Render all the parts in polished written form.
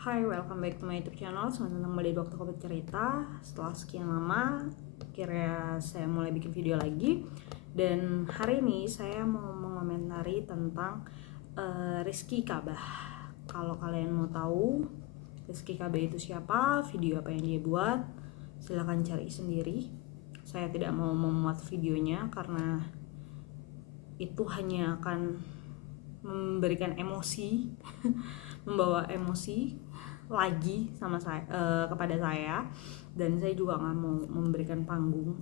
Hai, welcome back to my YouTube channel. Selamat datang kembali di Waktu Kopi Cerita. Setelah sekian lama, akhirnya saya mulai bikin video lagi. Dan hari ini saya mau mengomentari tentang Rizky Kabah. Kalau kalian mau tahu Rizky Kabah itu siapa, video apa yang dia buat, silahkan cari sendiri. Saya tidak mau memuat videonya karena itu hanya akan memberikan emosi membawa emosi lagi sama saya kepada saya, dan saya juga nggak mau memberikan panggung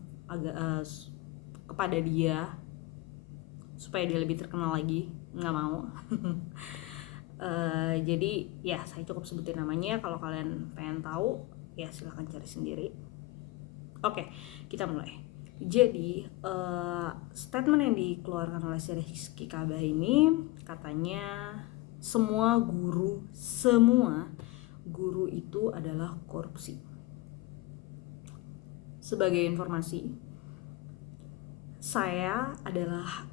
kepada dia supaya dia lebih terkenal lagi, nggak mau. Jadi ya saya cukup sebutin namanya. Kalau kalian pengen tahu ya silahkan cari sendiri. Oke, kita mulai. Jadi statement yang dikeluarkan oleh si Rizky Kabah ini katanya semua guru itu adalah korupsi. Sebagai informasi, saya adalah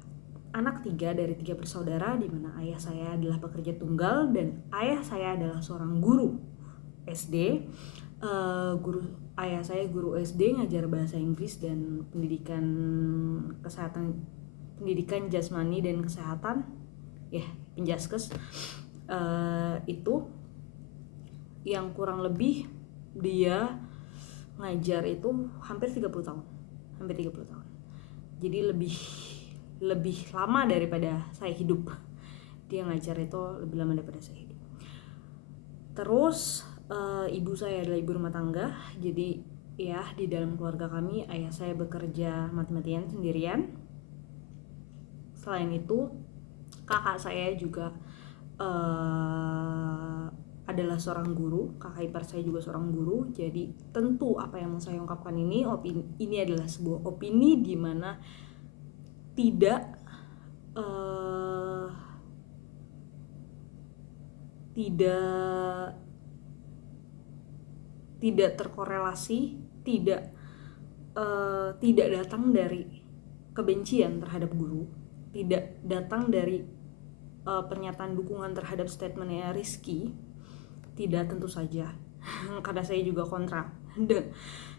anak 3 dari 3 bersaudara, di mana ayah saya adalah pekerja tunggal dan ayah saya adalah seorang guru SD. Ayah saya guru SD, ngajar bahasa Inggris dan pendidikan kesehatan, pendidikan jasmani dan kesehatan, ya penjaskes. Itu yang kurang lebih dia ngajar itu hampir 30 tahun. Jadi lebih lama daripada saya hidup. Dia ngajar itu lebih lama daripada saya hidup. Terus ibu saya adalah ibu rumah tangga. Jadi ya di dalam keluarga kami ayah saya bekerja mati-matian sendirian. Selain itu kakak saya juga adalah seorang guru, kakak ipar saya juga seorang guru. Jadi tentu apa yang mau saya ungkapkan ini adalah sebuah opini di mana tidak terkorelasi, tidak datang dari kebencian terhadap guru, tidak datang dari pernyataan dukungan terhadap statementnya Rizky. Tidak, tentu saja karena saya juga kontra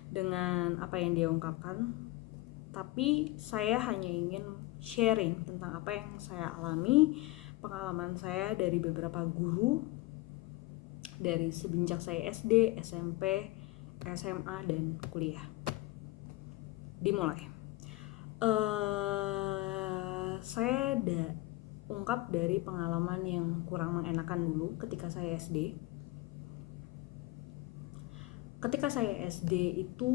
dengan apa yang dia ungkapkan. Tapi saya hanya ingin sharing tentang apa yang saya alami, pengalaman saya dari beberapa guru dari semenjak saya SD, SMP, SMA, dan kuliah. Dimulai. Saya ungkap dari pengalaman yang kurang mengenakan dulu ketika saya SD. Ketika saya SD itu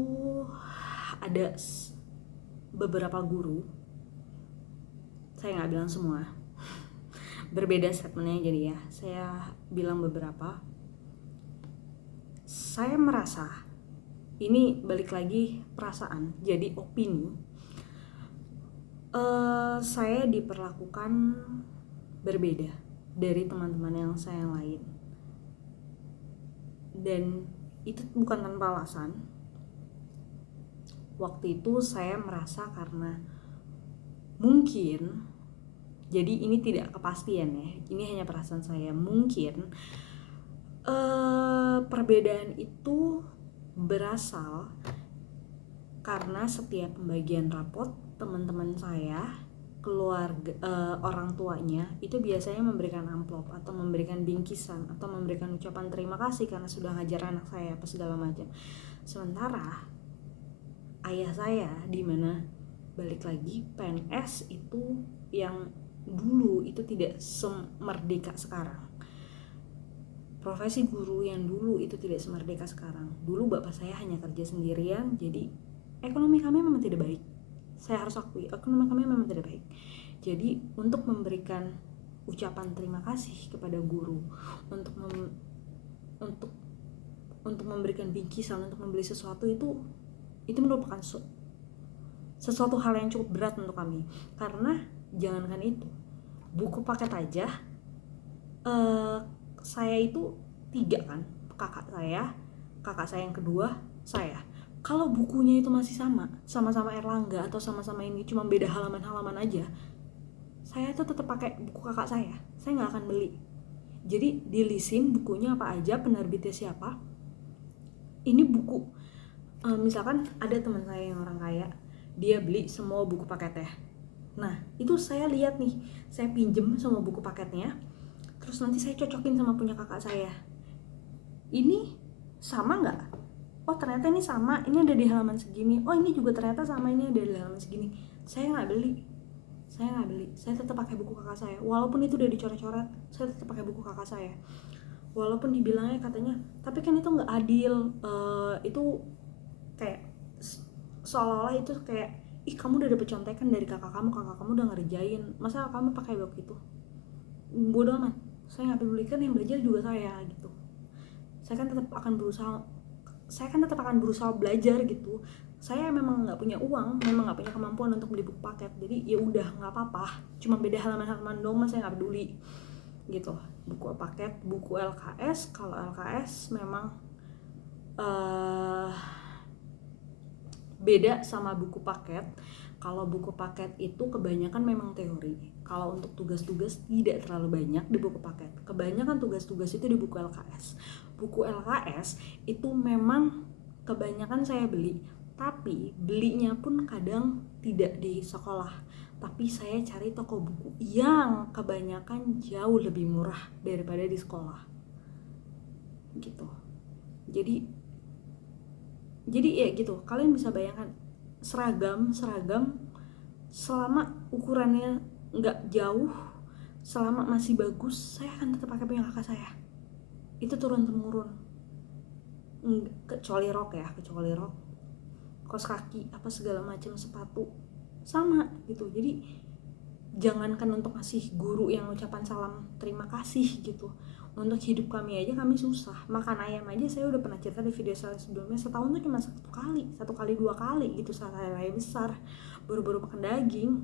ada beberapa guru, saya nggak bilang semua, berbeda statementnya, jadi ya saya bilang beberapa. Saya merasa, ini balik lagi perasaan jadi opini, saya diperlakukan berbeda dari teman-teman yang saya lain, dan itu bukan tanpa alasan. Waktu itu saya merasa karena mungkin, jadi ini tidak kepastian ya, ini hanya perasaan saya, mungkin perbedaan itu berasal karena setiap pembagian rapot teman-teman saya, keluarga, orang tuanya itu biasanya memberikan amplop atau memberikan bingkisan atau memberikan ucapan terima kasih karena sudah ngajar anak saya apa segala macam. Sementara ayah saya, di mana balik lagi PNS itu yang dulu itu tidak semerdeka sekarang. Profesi guru yang dulu itu tidak semerdeka sekarang. Dulu bapak saya hanya kerja sendirian, jadi ekonomi kami memang tidak baik. Saya harus akui, ekonomi kami memang tidak baik. Jadi untuk memberikan ucapan terima kasih kepada guru, untuk memberikan bingkisan, untuk membeli sesuatu, itu merupakan sesuatu hal yang cukup berat untuk kami. Karena jangankan itu, buku paket aja, saya itu 3 kan, kakak saya yang kedua, saya. Kalau bukunya itu masih sama-sama Erlangga atau sama-sama ini cuma beda halaman-halaman aja, saya tuh tetap pakai buku kakak saya nggak akan beli. Jadi dilisin bukunya apa aja, penerbitnya siapa. Ini buku, misalkan ada teman saya yang orang kaya, dia beli semua buku paketnya. Nah itu saya lihat nih, saya pinjem semua buku paketnya, terus nanti saya cocokin sama punya kakak saya. Ini sama nggak? Oh ternyata ini sama, ini ada di halaman segini. Oh ini juga ternyata sama, ini ada di halaman segini. Saya nggak beli, saya tetap pakai buku kakak saya. Walaupun itu udah dicoret-coret, saya tetap pakai buku kakak saya. Walaupun dibilangnya katanya, tapi kan itu nggak adil. Itu kayak seolah-olah itu kayak, ih kamu udah dapet contekan dari kakak kamu udah ngerjain, masa kamu pakai begitu? Bodoh amat, saya nggak peduli, kan yang belajar juga saya gitu. Saya kan tetap akan berusaha belajar gitu. Saya memang nggak punya uang, memang nggak punya kemampuan untuk beli buku paket, jadi ya udah nggak apa-apa, cuma beda halaman-halaman doang, saya nggak peduli gitu. Buku paket, buku LKS, kalau LKS memang beda sama buku paket. Kalau buku paket itu kebanyakan memang teori. Kalau untuk tugas-tugas tidak terlalu banyak di buku paket. Kebanyakan tugas-tugas itu di buku LKS. Buku LKS itu memang kebanyakan saya beli, tapi belinya pun kadang tidak di sekolah. Tapi saya cari toko buku yang kebanyakan jauh lebih murah daripada di sekolah. Gitu. Jadi ya gitu, kalian bisa bayangkan seragam selama ukurannya nggak jauh, selama masih bagus, saya akan tetap pakai punya kakak saya. Itu turun temurun. Kecuali rok, kaos kaki, apa segala macam, sepatu sama gitu. Jadi jangankan untuk ngasih guru yang ucapan salam terima kasih gitu, untuk hidup kami aja kami susah. Makan ayam aja saya udah pernah cerita di video saya sebelumnya, setahun tuh cuma satu kali 2 kali gitu saat hari raya besar, baru-baru makan daging.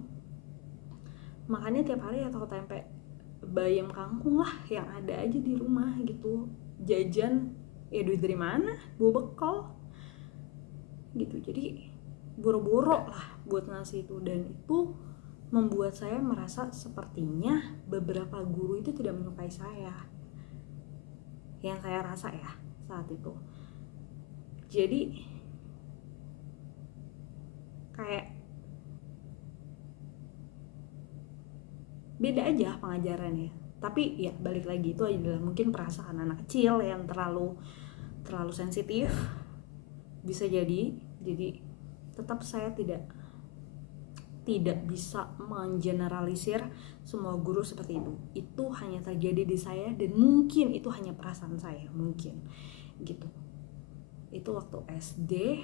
Makannya tiap hari atau tempe bayam kangkung lah yang ada aja di rumah gitu. Jajan ya duit dari mana, bawa bekal gitu. Jadi boro-boro lah buat ngasih itu, dan itu membuat saya merasa sepertinya beberapa guru itu tidak menyukai saya, yang saya rasa ya saat itu. Jadi kayak beda aja pengajarannya. Tapi ya balik lagi, itu adalah mungkin perasaan anak kecil yang terlalu sensitif, bisa jadi tetap saya tidak bisa mengeneralisir semua guru seperti itu. Itu hanya terjadi di saya, dan mungkin itu hanya perasaan saya, mungkin gitu. Itu waktu SD.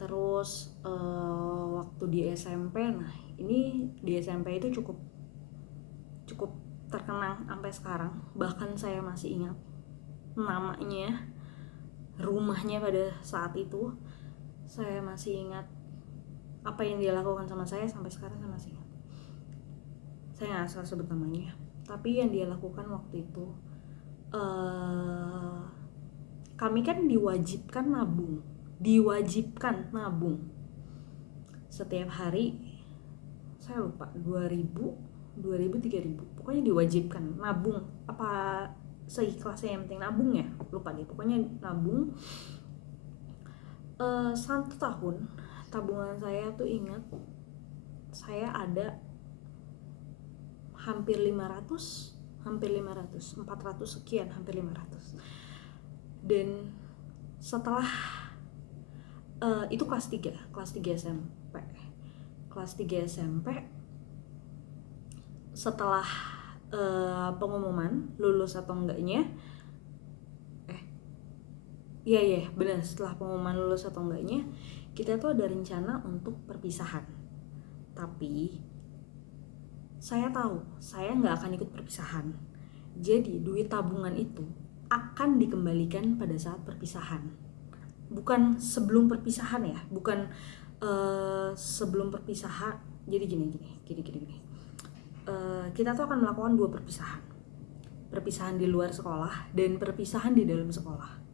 Terus waktu di SMP, nah ini di SMP itu cukup terkenang sampai sekarang. Bahkan saya masih ingat namanya, rumahnya pada saat itu. Saya masih ingat apa yang dia lakukan sama saya, sampai sekarang saya masih ingat. Saya nggak asal sebut namanya, tapi yang dia lakukan waktu itu, kami kan diwajibkan nabung setiap hari. Saya lupa 2000, 3000, pokoknya diwajibkan nabung, apa seikhlasnya, yang penting nabung ya, lupa deh, pokoknya nabung. 1 tahun tabungan saya tuh, ingat, saya ada hampir 400 sekian, hampir 500. Dan setelah itu kelas 3 SMP. Setelah pengumuman lulus atau enggaknya, benar, setelah pengumuman lulus atau enggaknya, kita tuh ada rencana untuk perpisahan. Tapi saya tahu saya nggak akan ikut perpisahan. Jadi duit tabungan itu akan dikembalikan pada saat perpisahan, bukan sebelum perpisahan ya, bukan sebelum perpisahan. Jadi gini. Kita tuh akan melakukan 2 perpisahan di luar sekolah dan perpisahan di dalam sekolah.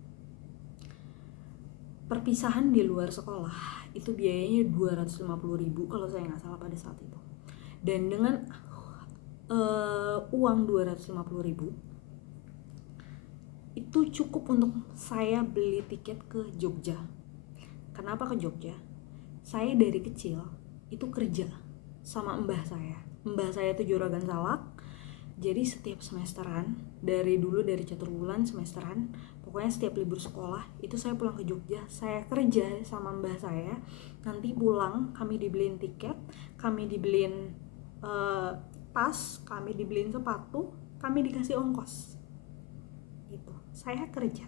Perpisahan di luar sekolah itu biayanya 250.000 kalau saya nggak salah pada saat itu. Dan dengan uang 250.000 itu cukup untuk saya beli tiket ke Jogja. Kenapa ke Jogja? Saya dari kecil itu kerja sama mbah saya. Mbah saya itu juragan salak. Jadi setiap semesteran, dari catur bulan semesteran, pokoknya setiap libur sekolah itu saya pulang ke Jogja, saya kerja sama mbah saya. Nanti pulang kami dibeliin tiket, kami dibeliin tas, kami dibeliin sepatu, kami dikasih ongkos. Gitu. Saya kerja.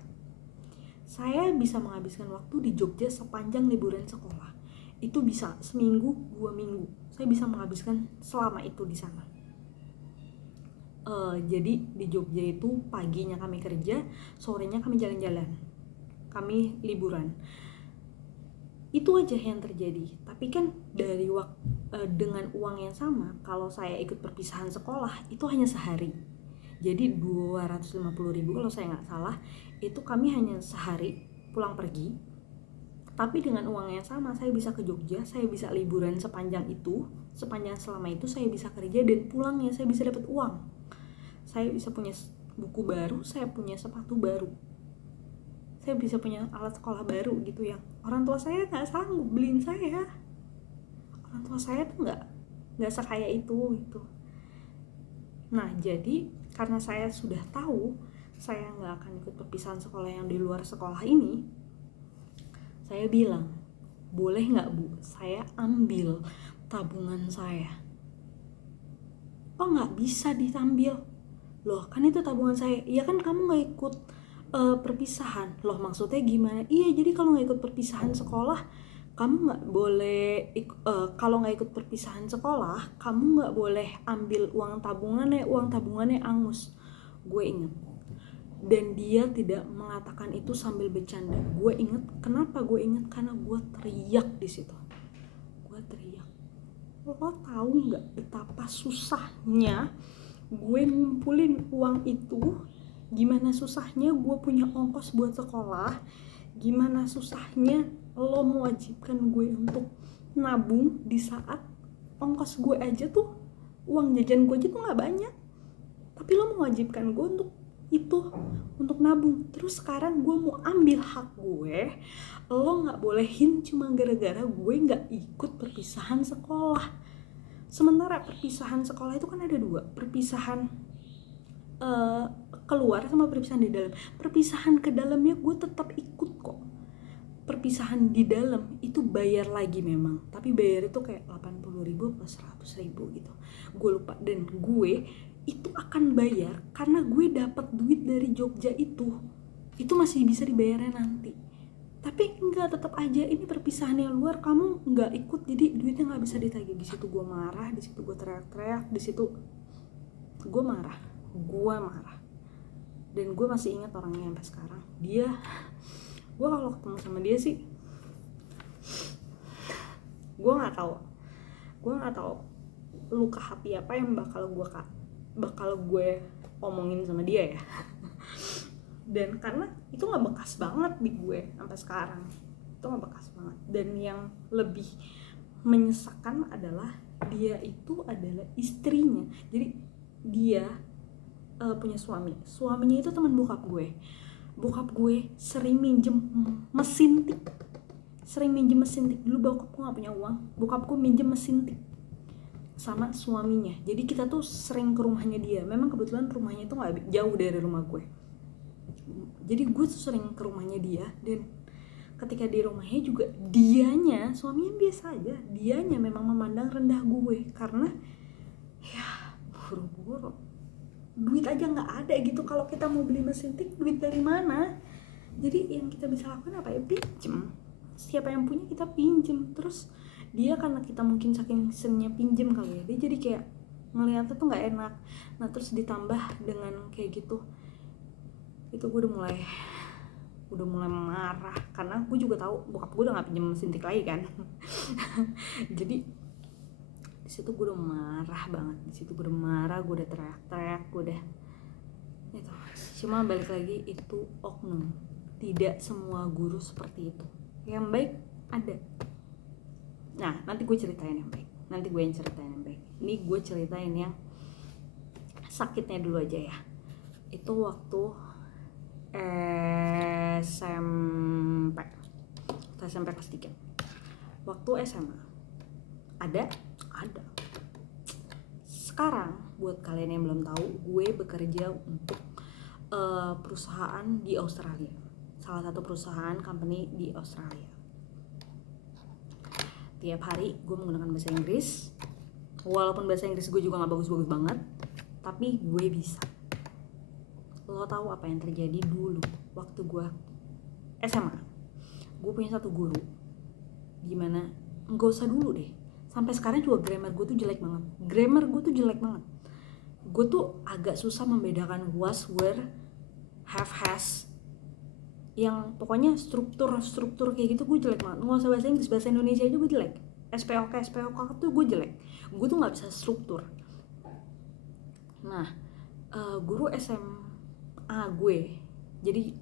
Saya bisa menghabiskan waktu di Jogja sepanjang liburan sekolah. Itu bisa seminggu, 2 minggu. Saya bisa menghabiskan selama itu di sana. Jadi di Jogja itu paginya kami kerja, sorenya kami jalan-jalan, kami liburan. Itu aja yang terjadi. Tapi kan dari dengan uang yang sama, kalau saya ikut perpisahan sekolah itu hanya sehari. Jadi 250.000 kalau saya nggak salah, itu kami hanya sehari pulang pergi. Tapi dengan uang yang sama saya bisa ke Jogja, saya bisa liburan sepanjang selama itu saya bisa kerja, dan pulangnya saya bisa dapat uang. Saya bisa punya buku baru, saya punya sepatu baru, saya bisa punya alat sekolah baru gitu yang orang tua saya nggak sanggup beliin saya. Orang tua saya tuh nggak sekaya itu gitu. Nah jadi karena saya sudah tahu saya nggak akan ikut perpisahan sekolah yang di luar sekolah ini, saya bilang, boleh nggak Bu, saya ambil tabungan saya. Oh nggak bisa diambil. Loh kan itu tabungan saya. Iya kan kamu nggak ikut perpisahan. Loh maksudnya gimana? Iya jadi kalau nggak ikut perpisahan sekolah, kamu nggak boleh kalau nggak ikut perpisahan sekolah, kamu nggak boleh ambil uang tabungannya angus. Gue inget. Dan dia tidak mengatakan itu sambil bercanda. Gue inget. Kenapa gue inget? Karena gue teriak di situ. Gue teriak. Lo tahu nggak betapa susahnya gue ngumpulin uang itu, gimana susahnya gue punya ongkos buat sekolah, gimana susahnya lo mewajibkan gue untuk nabung di saat ongkos gue aja tuh, uang jajan gue aja tuh gak banyak, tapi lo mewajibkan gue untuk nabung. Terus sekarang gue mau ambil hak gue, lo gak bolehin cuma gara-gara gue gak ikut perpisahan sekolah. Sementara perpisahan sekolah itu kan ada 2, perpisahan keluar sama perpisahan di dalam. Perpisahan ke dalamnya gue tetap ikut kok. Perpisahan di dalam itu bayar lagi memang, tapi bayar itu kayak 80.000 plus 100.000 gitu, gue lupa. Dan gue itu akan bayar karena gue dapat duit dari Jogja itu masih bisa dibayarnya nanti. Tapi enggak, tetap aja ini perpisahannya luar, kamu enggak ikut jadi duitnya enggak bisa ditagih. Di situ gue marah, di situ gue teriak-teriak, di situ gue marah. Dan gue masih ingat orangnya sampai sekarang. Gue kalau ketemu sama dia sih, gue nggak tahu luka hati apa yang bakal gue omongin sama dia ya. Dan karena itu nggak bekas banget di gue sampai sekarang, itu nggak bekas banget. Dan yang lebih menyesakan adalah dia itu adalah istrinya. Jadi dia punya suaminya itu teman bokap gue sering minjem mesin tik. Dulu bokapku nggak punya uang, bokapku minjem mesin tik sama suaminya. Jadi kita tuh sering ke rumahnya dia. Memang kebetulan rumahnya itu nggak jauh dari rumah gue. Jadi gue tuh sering ke rumahnya dia, dan ketika di rumahnya juga suaminya biasa aja, dianya memang memandang rendah gue karena ya buru-buru, duit aja nggak ada gitu. Kalau kita mau beli mesin tik, duit dari mana? Jadi yang kita bisa lakukan apa ya? Pinjem. Siapa yang punya kita pinjem. Terus dia karena kita mungkin saking sennya pinjem kali ya, dia jadi kayak ngeliatnya tuh nggak enak. Nah terus ditambah dengan kayak gitu, itu gue udah mulai marah karena gue juga tahu bokap gue udah nggak pinjam mesin tik lagi kan. Jadi di situ gue udah marah banget, gue udah teriak-teriak, gue udah itu. Cuma balik lagi, itu oknum, tidak semua guru seperti itu. Yang baik ada. Nah nanti gue ceritain yang baik. Ini gue ceritain yang sakitnya dulu aja ya. Itu waktu SMP kelas 3. Waktu SMA ada. Sekarang buat kalian yang belum tahu, gue bekerja untuk perusahaan di Australia, salah satu perusahaan company di Australia. Tiap hari gue menggunakan bahasa Inggris, walaupun bahasa Inggris gue juga gak bagus-bagus banget, tapi gue bisa. Lo tahu apa yang terjadi dulu waktu gue SMA? Gue punya satu guru, gimana, gak usah dulu deh, sampai sekarang juga grammar gue tuh jelek banget. Gue tuh agak susah membedakan was, were, have, has, yang pokoknya struktur kayak gitu gue jelek banget. Nggak usah bahasa Inggris, bahasa Indonesia aja gue jelek. SPOK tuh gue jelek. Gue tuh nggak bisa struktur. Nah, guru SMA gue, jadi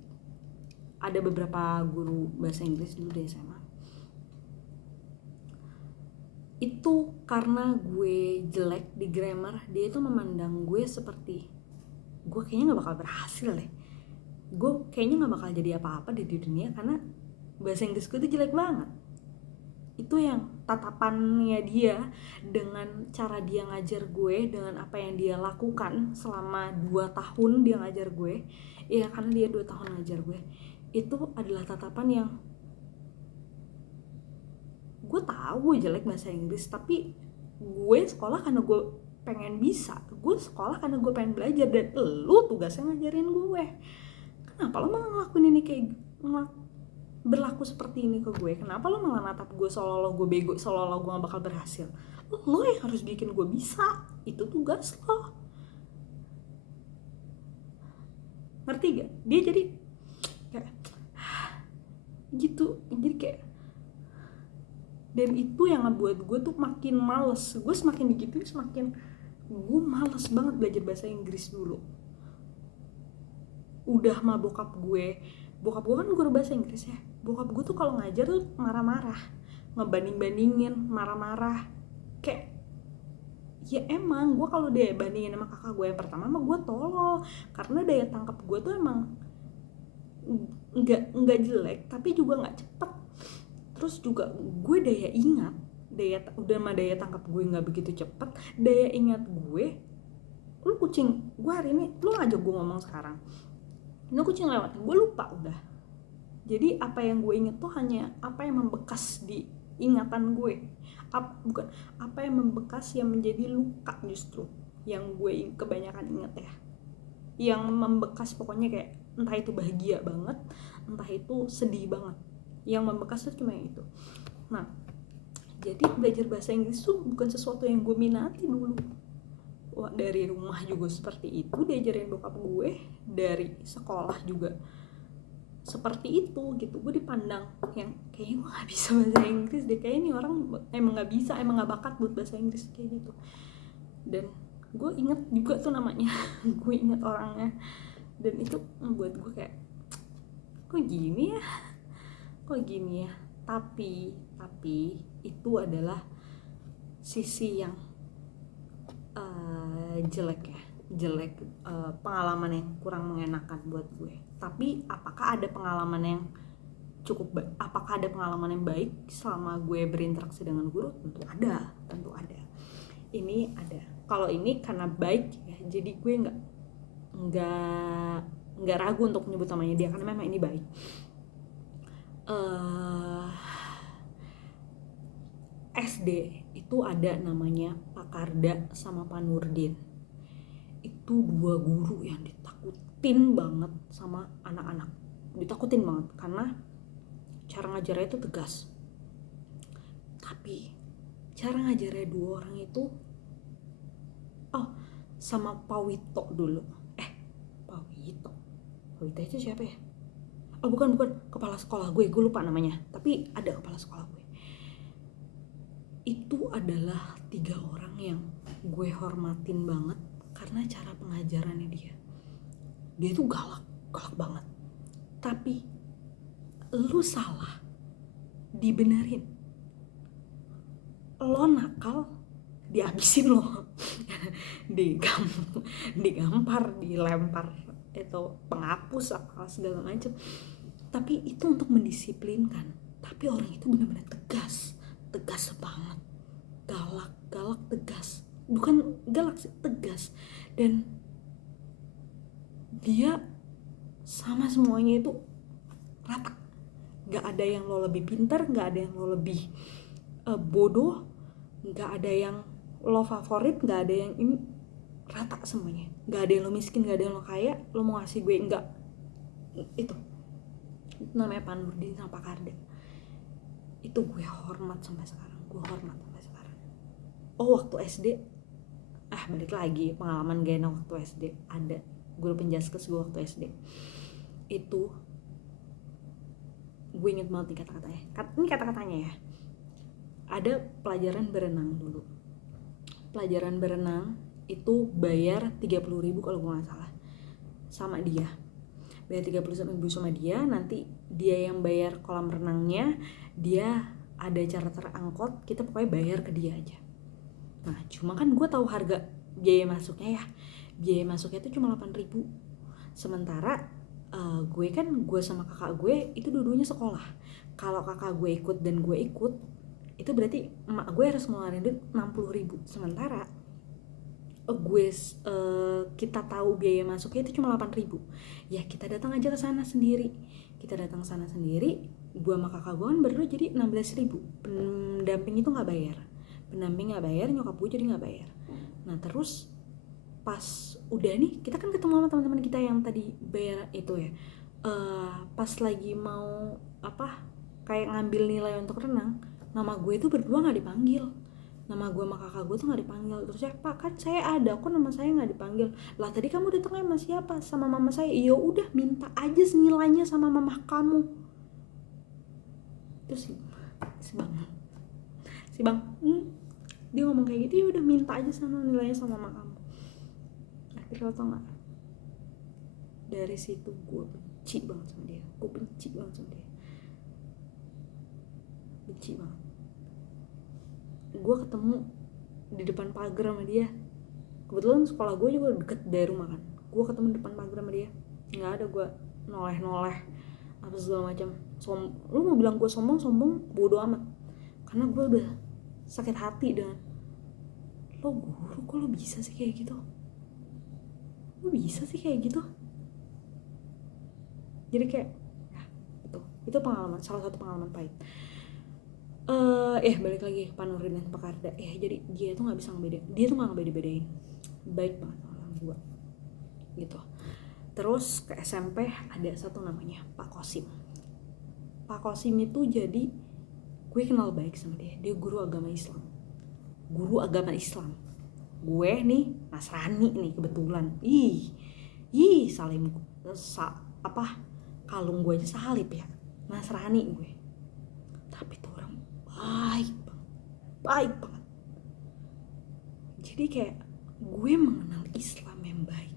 ada beberapa guru bahasa Inggris dulu di SMA. Itu karena gue jelek di grammar, dia itu memandang gue seperti gue kayaknya gak bakal berhasil deh, gue kayaknya gak bakal jadi apa-apa di dunia karena bahasa Inggris gue tuh jelek banget. Itu yang tatapannya dia, dengan cara dia ngajar gue, dengan apa yang dia lakukan selama 2 tahun dia ngajar gue. Ya karena dia 2 tahun ngajar gue, itu adalah tatapan yang gue tahu gue jelek bahasa Inggris, tapi gue sekolah karena gue pengen bisa, gue sekolah karena gue pengen belajar, dan lu tugasnya ngajarin gue. Kenapa lo malah ngelakuin ini, kayak berlaku seperti ini ke gue? Kenapa lo malah natap gue seolah-olah gue bego, seolah-olah gue gak bakal berhasil? Lo yang harus bikin gue bisa, itu tugas lo. Ngerti gak? Dia jadi kayak gitu, jadi kayak, dan itu yang ngebuat gue tuh makin males. Gue semakin digituin semakin gue males banget belajar bahasa Inggris dulu. Udah mah bokap gue kan guru bahasa Inggris ya, bokap gue tuh kalau ngajar tuh marah-marah, ngebanding-bandingin, marah-marah, kayak ya emang gue kalau dia bandingin sama kakak gue yang pertama mah gue tolol, karena daya tangkap gue tuh emang nggak jelek tapi juga nggak cepet. Terus juga gue daya tangkap gue nggak begitu cepet, daya ingat gue, lu kucing gue hari ini, lu ngajak gue ngomong sekarang, ini kucing lewat, gue lupa udah. Jadi apa yang gue inget tuh hanya apa yang membekas di ingatan gue, bukan apa yang membekas yang menjadi luka justru, yang gue kebanyakan inget ya, yang membekas pokoknya kayak entah itu bahagia banget, entah itu sedih banget, yang membekas tuh cuma yang itu. Nah, jadi belajar bahasa Inggris tuh bukan sesuatu yang gue minati dulu. Wah, dari rumah juga seperti itu diajarin bokap gue, dari sekolah juga seperti itu gitu. Gue dipandang yang kayaknya gue gak bisa bahasa Inggris deh, kayaknya ini orang emang gak bisa, emang gak bakat buat bahasa Inggris kayak gitu. Dan gue inget juga tuh namanya gue inget orangnya, dan itu membuat gue kayak kok gini ya. Tapi itu adalah sisi yang jelek, pengalaman yang kurang mengenakan buat gue. Tapi apakah ada pengalaman yang apakah ada pengalaman yang baik selama gue berinteraksi dengan guru? Tentu ada. Ini ada. Kalau ini karena baik ya, jadi gue nggak ragu untuk menyebut namanya dia karena memang ini baik. SD itu ada namanya Pak Karda sama Pak Nurdin. Itu 2 guru yang ditakutin banget sama anak-anak. Ditakutin banget karena cara ngajarnya itu tegas. Tapi cara ngajarnya 2 orang itu, sama Pak Wito dulu. Pak Wito itu siapa ya? Bukan kepala sekolah gue lupa namanya. Tapi ada kepala sekolah gue. Itu adalah 3 orang yang gue hormatin banget karena cara pengajarannya dia. Dia tuh galak banget. Tapi lu salah, dibenerin. Lo nakal, dihabisin lo. digampar, dilempar itu penghapus apa segala macam. Tapi itu untuk mendisiplinkan. Tapi orang itu benar-benar tegas banget, galak tegas, bukan galak sih, tegas. Dan dia sama semuanya itu rata, nggak ada yang lo lebih pintar, nggak ada yang lo lebih bodoh, nggak ada yang lo favorit, nggak ada yang ini, rata semuanya. Nggak ada yang lo miskin, nggak ada yang lo kaya, lo mau ngasih gue enggak. Itu namanya Pak Nurdin sama Pak Karda. Itu gue hormat sampai sekarang. Oh, waktu SD balik lagi pengalaman gak enak waktu SD. Ada guru penjaskes gue waktu SD. Itu gue inget banget nih kata-katanya. Ini kata-katanya ya. Ada pelajaran berenang dulu. Pelajaran berenang itu bayar 30.000 kalau gue gak salah. Sama dia. Bayar 30.000 sama dia, nanti dia yang bayar kolam renangnya, dia ada charter angkot, kita pokoknya bayar ke dia aja. Nah, cuma kan gue tahu harga biaya masuknya ya. Biaya masuknya itu cuma 8.000. Sementara gue sama kakak gue itu dua-duanya sekolah. Kalau kakak gue ikut dan gue ikut, itu berarti emak gue harus ngeluarin duit 60.000. Sementara kita tahu biaya masuknya itu cuma 8.000. Ya kita datang aja ke sana sendiri. Gue sama kakak gue kan berdua jadi 16.000. Pendamping itu nggak bayar. Nyokap gue jadi nggak bayar. Nah terus pas udah nih, kita kan ketemu sama teman-teman kita yang tadi bayar itu ya. Pas lagi mau kayak ngambil nilai untuk renang, nama gue itu berdua nggak dipanggil. Nama gue sama kakak gue tuh nggak dipanggil. Terus ya, Pak kan saya ada, kok nama saya nggak dipanggil? Lah tadi kamu datangnya sama siapa? Sama mama saya. Ya udah, minta aja nilainya sama mama kamu. Terus si bang dia ngomong kayak gitu, ya udah minta aja sana nilainya sama mama kamu. Akhirnya lo tau nggak? Dari situ gue benci banget sama dia. Benci banget. Gue ketemu di depan pagar sama dia. Kebetulan sekolah gue juga deket dari rumah kan. Gue ketemu di depan pagar sama dia. Nggak ada gue noleh apa segala macam. Lu mau bilang gue sombong bodo amat. Karena gue udah sakit hati dengan lo guru, kok lo bisa sih kayak gitu? Jadi kayak itu pengalaman, salah satu pengalaman pahit. Balik lagi ke Pak Nurdin dan Pak Karda. Jadi dia tuh nggak bisa ngebedain, dia tuh nggak ngebeda-bedain, baik banget orang tua gitu. Terus ke SMP ada satu namanya Pak Kosim. Pak Kosim itu jadi gue kenal baik sama dia. Dia guru agama Islam. Gue nih Nasrani nih kebetulan. Salim kalung gue aja salib ya. Nasrani gue. Tapi tuh orang baik banget. Jadi kayak gue mengenal Islam yang baik.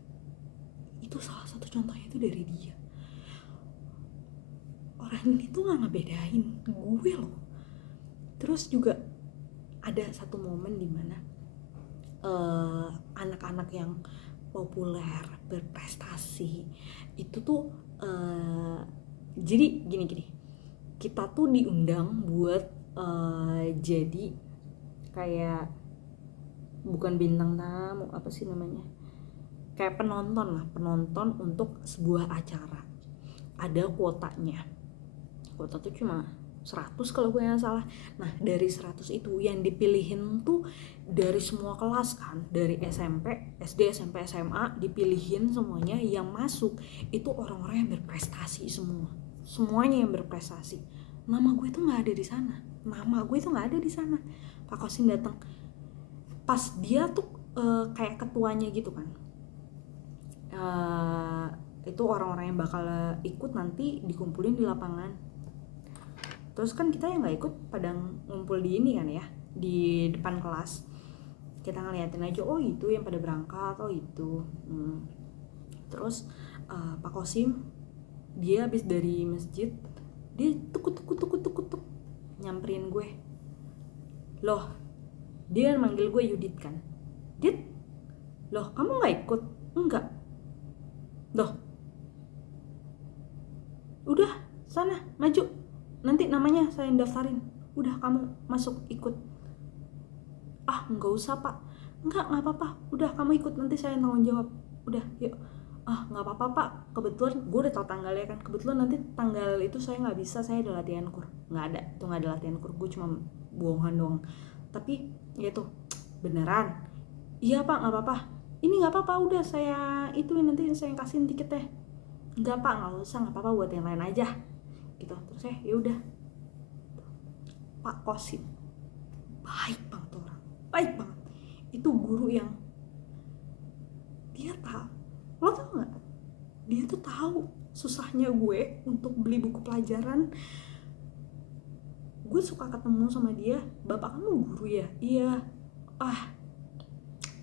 Itu salah satu contohnya itu dari dia. Orang ini tuh gak ngebedain gue loh. Terus juga ada satu momen dimana anak-anak yang populer, berprestasi itu tuh jadi gini, kita tuh diundang buat jadi kayak bukan bintang tamu, apa sih namanya, kayak penonton untuk sebuah acara. Ada kuotanya. Kuota tuh cuma 100 kalau gue gak salah. Nah dari 100 itu yang dipilihin tuh dari semua kelas kan, dari SMP, SD, SMP, SMA, dipilihin semuanya. Yang masuk itu orang-orang yang berprestasi semuanya yang berprestasi. Nama gue tuh nggak ada di sana. Pak Kosim datang pas dia tuh kayak ketuanya gitu kan. Itu orang-orang yang bakal ikut nanti dikumpulin di lapangan. Terus kan kita yang nggak ikut pada ngumpul di ini kan ya, di depan kelas. Kita ngeliatin aja, oh itu yang pada berangkat, oh itu. Terus Pak Kosim dia habis dari masjid, dia tuk nyamperin gue. Loh, dia manggil gue Yudit kan. Dit, Loh, kamu nggak ikut? Enggak. Loh, udah sana maju, nanti namanya saya daftarin, udah kamu masuk ikut. Ah, nggak usah pak. Nggak apa-apa, udah kamu ikut, nanti saya tanggung jawab. Udah, yuk. Ah, nggak apa-apa pak, kebetulan gue udah tau tanggalnya kan, kebetulan nanti tanggal itu saya nggak bisa, saya ada latihan kur. Nggak ada, itu nggak ada latihan kur, gue cuma bohongan doang. Tapi ya tuh beneran. Iya pak, nggak apa-apa, ini nggak apa-apa, udah saya ituin, nanti saya kasihin tiketnya. Nggak pak, nggak usah, nggak apa-apa, buat yang lain aja gitu. Terus ya udah, Pak Kosim baik banget orang, baik banget. Itu guru yang dia tahu, lo tau nggak, dia tuh tahu susahnya gue untuk beli buku pelajaran. Gue suka ketemu sama dia, bapak kamu guru ya? Iya. Ah,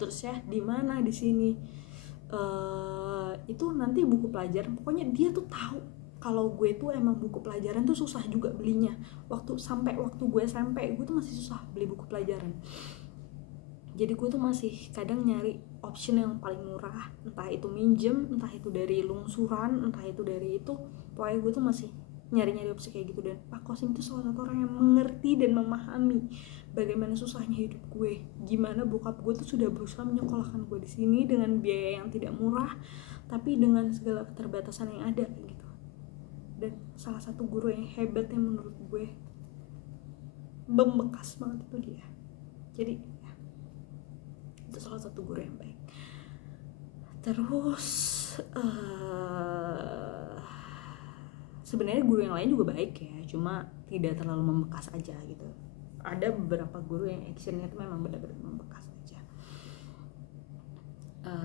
terus ya di mana? Di sini. Itu nanti buku pelajaran, pokoknya dia tuh tahu kalau gue tuh emang buku pelajaran tuh susah juga belinya. Waktu gue SMP, gue tuh masih susah beli buku pelajaran. Jadi gue tuh masih kadang nyari option yang paling murah, entah itu minjem, entah itu dari lungsuran, entah itu dari itu. Pokoknya gue tuh masih nyari-nyari opsi kayak gitu. Dan Pak Kosim itu salah satu orang yang mengerti dan memahami bagaimana susahnya hidup gue, gimana bokap gue tuh sudah berusaha menyekolahkan gue di sini dengan biaya yang tidak murah, tapi dengan segala keterbatasan yang ada gitu. Dan salah satu guru yang hebat yang menurut gue membekas banget itu dia. Jadi ya, itu salah satu guru yang baik. Terus sebenarnya guru yang lain juga baik ya, cuma tidak terlalu membekas aja gitu. Ada beberapa guru yang actionnya itu memang benar-benar membekas aja.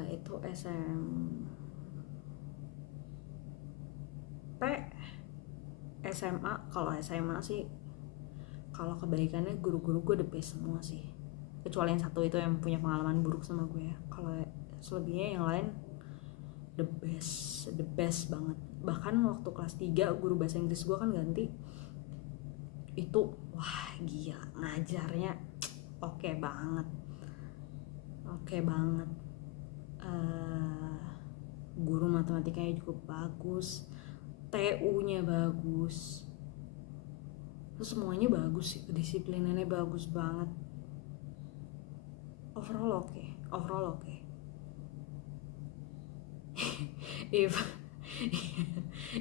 Itu SMP, SMA. Kalau SMA sih, kalau kebaikannya guru-guru gue the best semua sih, kecuali yang satu itu yang punya pengalaman buruk sama gue ya. Kalau selebihnya yang lain the best banget. Bahkan waktu kelas 3 guru bahasa Inggris gue kan ganti, itu wah gila, ngajarnya oke banget. Guru matematikanya juga bagus, TU-nya bagus, terus semuanya bagus sih, kedisiplinannya bagus banget. Overall oke.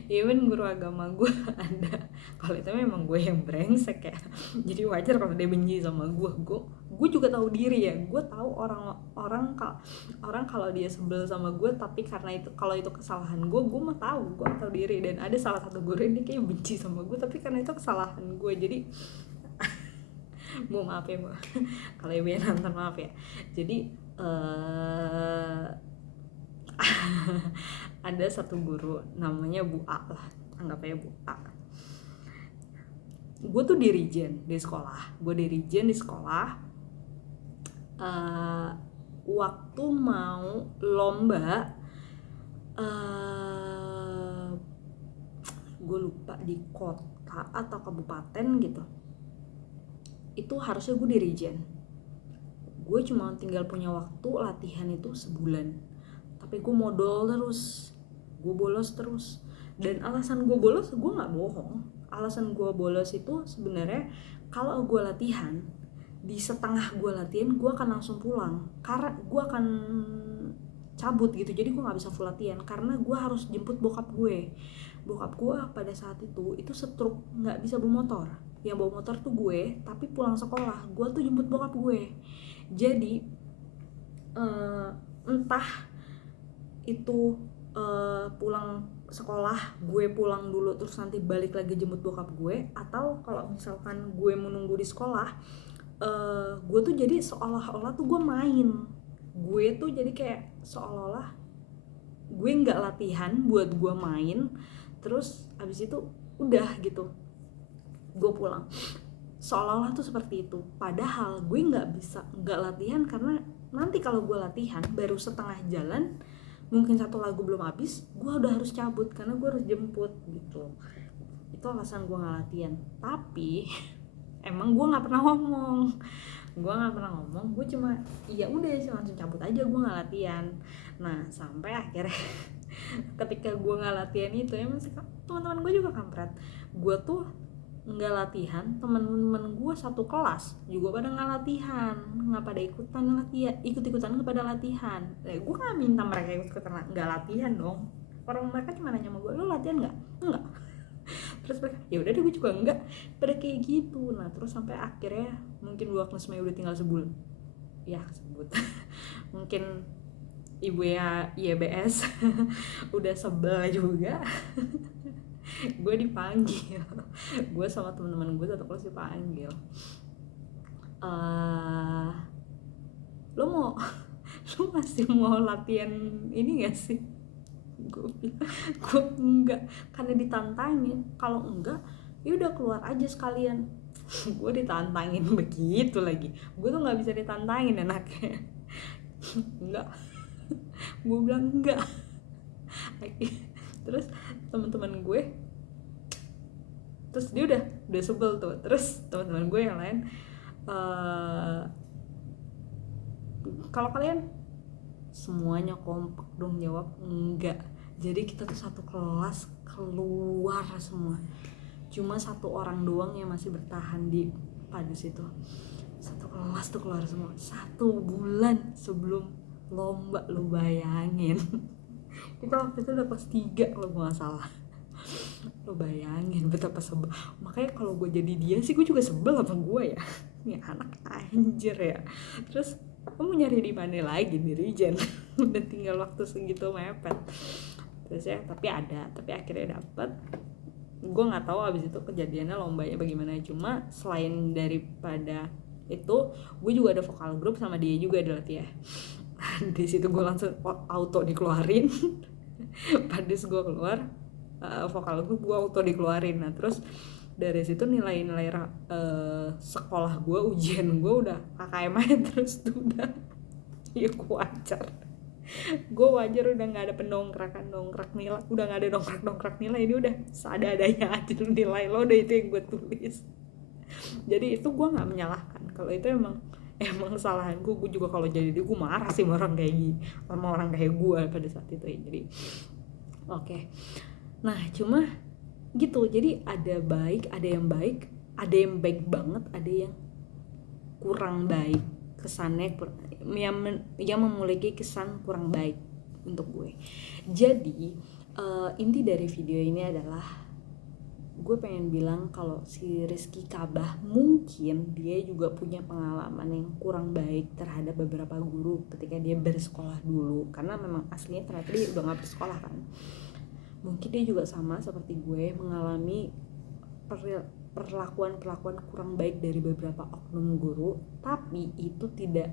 Even guru agama gue ada, kalau itu memang gue yang brengsek ya, jadi wajar kalau dia benci sama gue juga tahu diri ya. Gue tahu orang kalau dia sebel sama gue, tapi karena itu, kalau itu kesalahan gue mah gue tahu diri. Dan ada salah satu guru ini kayak benci sama gue, tapi karena itu kesalahan gue. Jadi mau maaf ya, kalau ibu yang nonton maaf ya. Jadi ada satu guru namanya Bu A lah, anggap aja Bu A. Gue tuh dirijen di sekolah. Waktu mau lomba, gue lupa di kota atau kabupaten gitu, itu harusnya gue dirijen. Gue cuma tinggal punya waktu latihan itu sebulan, tapi gue modal terus, gue bolos terus. Dan alasan gue bolos, gue nggak bohong, alasan gue bolos itu sebenarnya kalau gue latihan, di setengah gue latihan gue akan langsung pulang karena gue akan cabut gitu. Jadi gue nggak bisa full latihan karena gue harus jemput bokap gue pada saat itu stroke, nggak bisa bawa motor. Yang bawa motor tuh gue, tapi pulang sekolah gue tuh jemput bokap gue. Jadi entah itu pulang sekolah gue pulang dulu terus nanti balik lagi jemput bokap gue, atau kalau misalkan gue menunggu di sekolah, gue tuh jadi seolah-olah tuh gue main. Gue tuh jadi kayak seolah-olah gue nggak latihan buat gue main, terus abis itu udah gitu gue pulang, seolah-olah tuh seperti itu. Padahal gue nggak latihan, karena nanti kalau gue latihan baru setengah jalan, mungkin satu lagu belum habis, gue udah harus cabut karena gue harus jemput gitu. Itu alasan gue nggak latihan. Tapi emang gue nggak pernah ngomong gue nggak pernah ngomong, gue cuma ya udah langsung cabut aja, gue nggak latihan. Nah sampai akhirnya ketika gue nggak latihan itu ya masih teman-teman gue juga kampret, gue tuh nggak latihan, teman-teman gue satu kelas juga pada nggak latihan, nggak pada ikut-ikutan kepada latihan. Gue nggak minta mereka ikut-ikutan nggak latihan dong, orang mereka cuma nanya sama gue, lo latihan nggak? Enggak. Terus mereka ya udah deh, gue juga enggak, pada kayak gitu. Nah terus sampai akhirnya mungkin gue kelasnya udah tinggal sebulan ya, sebut mungkin ibu ya IBS udah sebel juga. Gue dipanggil, gue sama teman-teman gue satu kelas dipanggil, lo masih mau latihan ini gak sih? Gue bilang gue enggak, karena ditantangin. Kalau enggak ya udah keluar aja sekalian. Gue ditantangin begitu lagi, gue tuh nggak bisa ditantangin enaknya. Enggak, gue bilang enggak. Terus teman-teman gue, terus dia udah sebel tuh. Terus teman-teman gue yang lain, kalau kalian semuanya kompak dong jawab enggak. Jadi kita tuh satu kelas keluar semua, cuma satu orang doang yang masih bertahan di padus itu. Satu kelas tuh keluar semua 1 bulan sebelum lomba, lu bayangin. Kita waktu itu udah kelas 3 kalau gue gak salah. Lo bayangin betapa sebel. Makanya kalau gue jadi dia sih gue juga sebel sama gue ya. Ini anak anjir ya. Terus kamu nyari di mana lagi di Regen? Udah tinggal waktu segitu mepet. Terus ya tapi akhirnya dapet. Gue nggak tahu abis itu kejadiannya lombanya bagaimana. Cuma selain daripada itu, gue juga ada vokal grup sama dia juga adalah ya. Di situ gue langsung auto dikeluarin. Padus gue keluar, vokal grup gue auto dikeluarin. Nah terus dari situ nilai-nilai sekolah gue, ujian gue udah KKM aja terus tuh udah ya gue wajar udah nggak ada dongkrak nilai, udah nggak ada dongkrak nilai, ini udah seadanya aja nilai lo udah, itu yang gue tulis. Jadi itu gue nggak menyalahkan, kalau itu emang kesalahan gue juga kalau jadi dia gue marah sih sama orang kayak gini, sama orang kayak gue pada saat itu ya. Jadi oke. Nah cuma gitu, jadi ada yang baik, ada yang baik banget, ada yang kurang baik kesannya, yang memiliki kesan kurang baik untuk gue. Jadi inti dari video ini adalah gue pengen bilang kalau si Rizky Kabah mungkin dia juga punya pengalaman yang kurang baik terhadap beberapa guru ketika dia bersekolah dulu, karena memang aslinya ternyata dia udah gak bersekolah kan. Mungkin dia juga sama seperti gue mengalami perlakuan kurang baik dari beberapa oknum guru, tapi itu tidak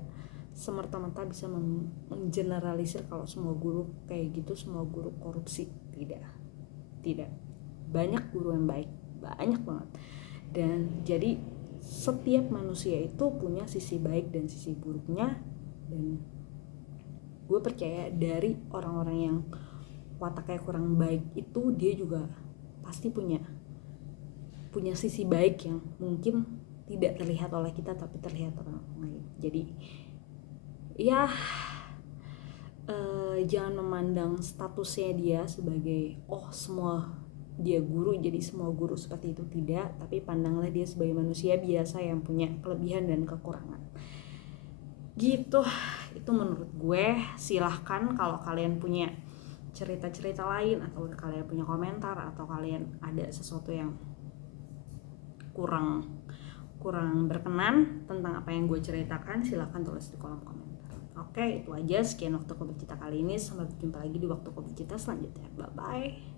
semerta-merta bisa mengeneralisir kalau semua guru kayak gitu, semua guru korupsi. Tidak. Banyak guru yang baik, banyak banget. Dan jadi setiap manusia itu punya sisi baik dan sisi buruknya, dan gue percaya dari orang-orang yang wataknya kurang baik itu dia juga pasti punya sisi baik yang mungkin tidak terlihat oleh kita tapi terlihat orang lain. Jadi ya jangan memandang statusnya dia sebagai semua dia guru jadi semua guru seperti itu, tidak, tapi pandanglah dia sebagai manusia biasa yang punya kelebihan dan kekurangan gitu. Itu menurut gue. Silahkan kalau kalian punya cerita-cerita lain, atau kalian punya komentar, atau kalian ada sesuatu yang kurang berkenan tentang apa yang gue ceritakan, silahkan tulis di kolom komentar. Oke, itu aja, sekian waktu kopi kita kali ini. Sampai berjumpa lagi di waktu kopi kita selanjutnya. Bye bye.